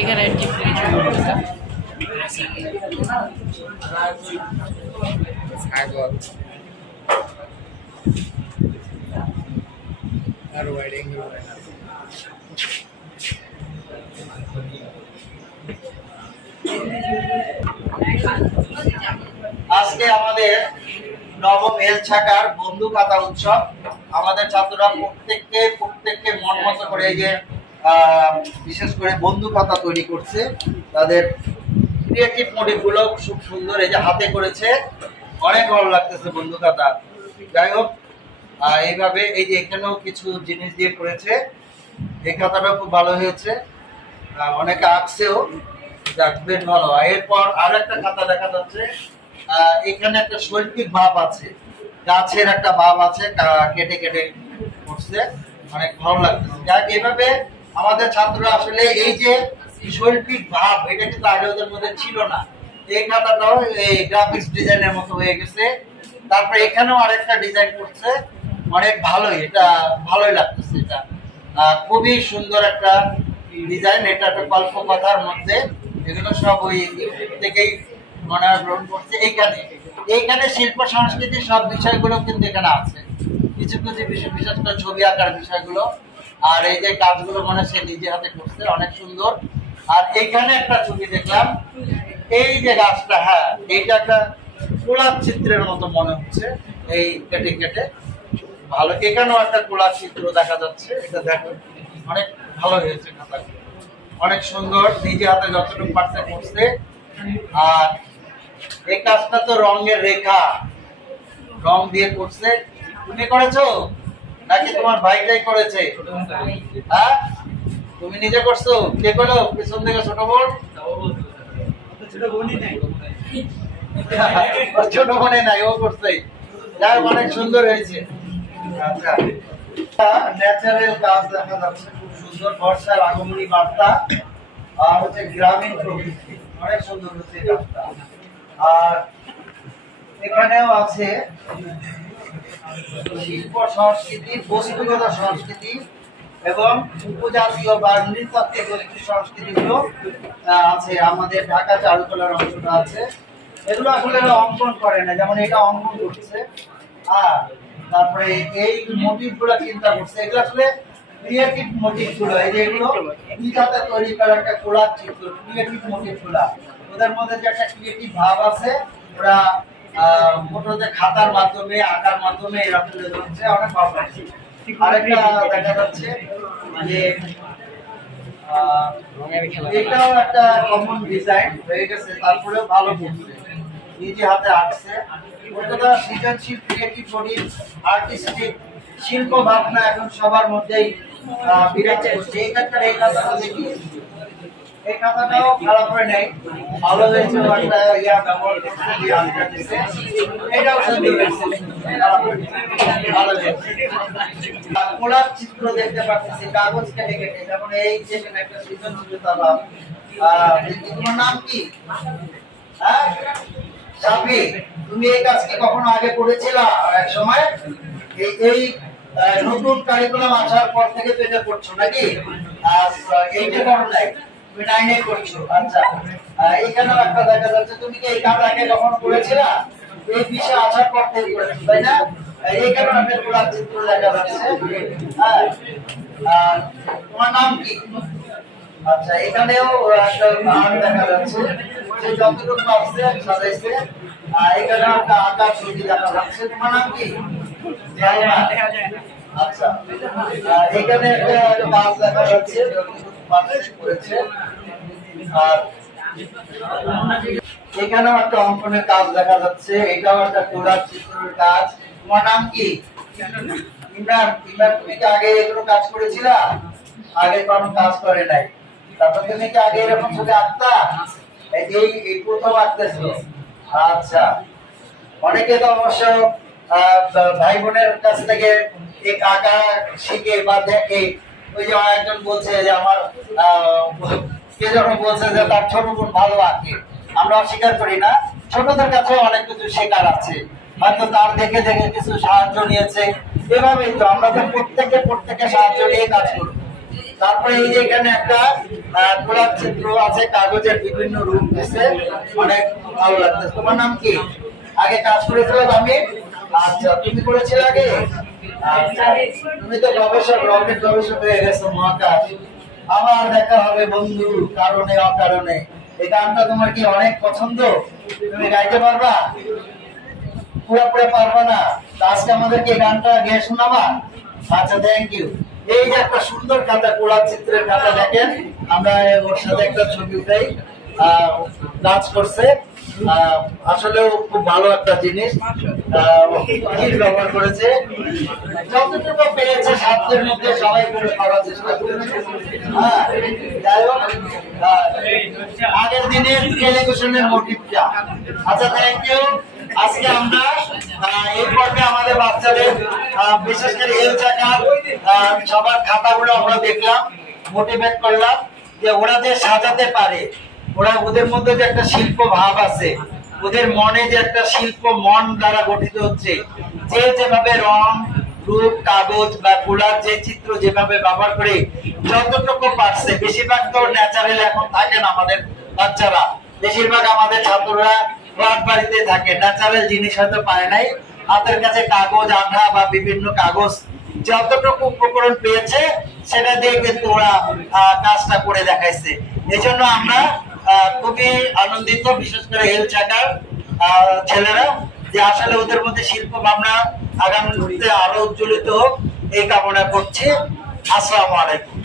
এখানে ছাগল আর ওয়াইডিং আজকে আমাদের নবম এল শাখার বন্ধু খাতা উৎসব। আমাদের ছাত্ররা প্রত্যেককে মন মতো করে এই যে বিশেষ করে বন্ধু খাতা তৈরি করছে। তাদের ক্রিয়েটিভ মোটিভ গুলো খুব সুন্দর, এই যে হাতে করেছে, অনেক ভালো লাগতেছে বন্ধু খাতা। যাই হোক, এইভাবে এই যে এখানেও কিছু জিনিস দিয়ে করেছে, এই খাতাটাও খুব ভালো হয়েছে, অনেকে আঁকছেও, বেশ ভালো। এরপর আর একটা খাতা দেখা যাচ্ছে, এখানে একটা শৈল্পিক ভাব আছে, গাছের একটা ভাব আছে, কেটে কেটে করছে, অনেক ভালো লাগতেছে। যাক, এইভাবে আমাদের ছাত্ররা আসলে এই যে শৈল্পিক ভাব, এটা কিন্তু আগে ওদের মধ্যে ছিল না। এই খাতাটাও এই গ্রাফিক্স ডিজাইনের মতো হয়ে গেছে। তারপরে এখানেও আরেকটা ডিজাইন করছে, অনেক ভালোই, এটা ভালোই লাগতেছে। এটা খুবই সুন্দর একটা ডিজাইন। এটা একটা গল্প কথার মধ্যে, এগুলো সব ওই ইউটিউব থেকেই মনে হয় গ্রহণ করছে। এইখানে শিল্প সংস্কৃতির সব বিষয়গুলো কিন্তু এখানে আছে, কিছু কিছু বিষয়, বিশেষ করে ছবি আঁকার বিষয়গুলো। আর এই যে কাজগুলো মনে সে নিজে হাতে করছে, অনেক সুন্দর। আর এইখানে একটা ছবি দেখলাম, এই যে গাছটা, হ্যাঁ, এইটা একটা গোলাপ চিত্রের মতো মনে হচ্ছে, এই কেটে কেটে ভালো। এখানেও একটা গোলাপ চিত্র দেখা যাচ্ছে, এটা দেখো, অনেক ভালো হয়েছে খাতাগুলো, অনেক সুন্দর, নিজে হাতে যতটুকু পারছে করছে। আর এই কাজটা তো রঙের রেখা, রং দিয়ে করছে। তুমি করেছো নাকি তোমার ভাইটাই করেছে? হ্যাঁ, তুমি নিজে করছো? কে করলো পেছন থেকে? ছোট বোন? ছোট বোনে নাই, ও করছে। যাই, অনেক সুন্দর হয়েছে। আচ্ছা, ন্যাচারাল গাছ দেখা যাচ্ছে, খুব সুন্দর, বর্ষার আগমনী বার্তা, আর হচ্ছে গ্রামীণ প্রকৃতি, অনেক সুন্দর হচ্ছে গাছটা। আর এখানেও আছে শিল্প সংস্কৃতি, বস্তুগত সংস্কৃতি এবং উপজাতীয় বা নৃতাত্ত্বিক সংস্কৃতিগুলো আছে। আমাদের ঢাকা চারুকলার অংশটা আছে, এগুলো আসলে অঙ্কন করে না, যেমন এটা অঙ্কন করছে। তারপরে এই মোটিভ গুলো চিন্তা করছে, এগুলো আসলে ক্রিয়েটিভ মোটিভ গুলো। এই যে এগুলো নিজেতে তৈরি করা একটা গোলাপ চিত্র, ক্রিয়েটিভ মোটিভ গুলা, ওদের মধ্যে যে একটা ক্রিয়েটিভ ভাব আছে, ওরা মোটরতে খাতার মাধ্যমে, আঁকার মাধ্যমে এরা তুলে ধরছে, অনেক ভালো লাগছে। আরেকটা দেখা যাচ্ছে যে এটাও একটা কমন ডিজাইন হয়ে গেছে, তারপরেও ভালো করছে, নিজে হাতে আঁকছে। কতটা সৃজনশীল, ক্রিয়েটিভ মোটিভ, আর্টিস্টিক শিল্প ভাবনা এখন সবার মধ্যেই বিরাজ করছে। এই খাতাটা দেখি, এই খাতাটাও খারাপ করে নেই, ভালো হয়েছে। একটা ইয়া ব্যবহার করছে, এটাও সুন্দর হয়েছে, ভালো হয়েছে। গোলাপ চিত্র দেখতে পাচ্ছি, কাগজ কেটে কেটে, যেমন এই যে একটা সৃজনশীলতা ভাব। তোমার নাম কি? হ্যাঁ, সাফি, তুমি এই কাজকে কখনো আগে করেছিলা এক সময়? এই নতুন কারিকুলাম আসার পর থেকে তো এটা করছো নাকি? এইটা করো নাই, তুমি 9 এ করছো। আচ্ছা, এখানেও একটা দেখা যাচ্ছে, তুমি কি এই কাজ আগে কখনো করেছিলা? এই বিষয়ে আসার পর থেকে করেছো, তাই না? এইখানেও একটা গোলাপ চিত্র দেখা যাচ্ছে। হ্যাঁ, তোমার নাম কি? আচ্ছা, এখানেও একটা মান দেখা যাচ্ছে, যে যতটুকু আছে সাজাইছে। এখানে একটা আকার ছবি দেখা যাচ্ছে। তোমার নাম কি? আচ্ছা, এখানে একটা কাজ দেখা যাচ্ছে, মানুষ করেছে। আর এখানেও একটা অঙ্কনের কাজ দেখা যাচ্ছে, এটাও একটা গোলাপ চিত্রের কাজ। তোমার নাম কি? ইমরান। ইমরান, তুমি কি আগে এগুলো কাজ করেছিলা? আগে কোনো কাজ করে নাই। তারপর তুমি কি আগে এরকম ছবি আঁকতা? এই প্রথম আঁকতেছো? আচ্ছা, অনেকে তো অবশ্য ভাই বোনের কাছ থেকে এক আঁকা শিখে বা দেখে। ওই যে একজন বলছে যে আমার কে যখন বলছে যে তার ছোট বোন ভালো আঁকে, আমরা অস্বীকার করি না, ছোটদের কাছে অনেক কিছু শেখার আছে, হয়তো তার দেখে দেখে কিছু সাহায্য নিয়েছে। এভাবেই তো আমরা তো প্রত্যেকে সাহায্য নিয়ে কাজ করবো। তারপরে এই যে এখানে একটা গোলাপ চিত্র আছে, কাগজের বিভিন্ন রূপ দিছে, অনেক ভালো লাগতেছে। তোমার নাম কি? আগে কাজ করেছিলাম আমি। আচ্ছা, তুমি করেছিলে আগে? আচ্ছা, তুমি তো গবেষক, রকেট গবেষক হয়ে গেছো, মহাকাশ। আবার দেখা হবে বন্ধু, কারণে অকারণে। এই গানটা তোমার কি অনেক পছন্দ? তুমি গাইতে পারবা? পুরোপুরি পারবা না? আজকে আমাদেরকে এই গানটা গেয়ে শোনাবা? আচ্ছা, থ্যাংক ইউ। এই যে একটা সুন্দর খাতা, গোলাপ চিত্রের খাতা, দেখেন আমরা ওর সাথে একটা ছবি উঠাই। কাজ করছে, আসলেও খুব ভালো একটা জিনিস ব্যবহার করেছে। যতটুকু পেরেছে সাধ্যের মধ্যে সবাই করে করার চেষ্টা করেছে। যাই হোক, আগের দিনের টেলিভিশনের মোটিভটা। আচ্ছা, থ্যাংক ইউ। আজকে আমরা এই পর্বে আমাদের বাচ্চাদের বিশেষ করে এল চাকার সবার খাতাগুলো আমরা দেখলাম, মোটিভেট করলাম যে ওরা যে সাজাতে পারে, ওদের মধ্যে যে একটা শিল্প ভাব আছে, ওদের মনে যে একটা শিল্প মন দ্বারা গঠিত হচ্ছে, যে যেভাবে রং রূপ কাগজ বা গোলার যে চিত্র যেভাবে ব্যবহার করে যতটুকু পারছে, বেশিরভাগ তো ন্যাচারাল এখন থাকে না আমাদের বাচ্চারা, বেশিরভাগ আমাদের ছাত্ররা ফ্ল্যাট বাড়িতে থাকে, ন্যাচারাল জিনিস হয়তো পায় নাই, হাতের কাছে কাগজ আঠা বা বিভিন্ন কাগজ যতটুকু উপকরণ পেয়েছে সেটা দিয়ে কিন্তু ওরা কাজটা করে দেখাইছে। এই জন্য আমরা খুবই আনন্দিত, বিশেষ করে হেল চাকার ছেলেরা, যে আসলে ওদের মধ্যে শিল্প ভাবনা আগামীতে আরো উজ্জ্বলিত হোক, এই কামনা করছি। আসসালামু আলাইকুম।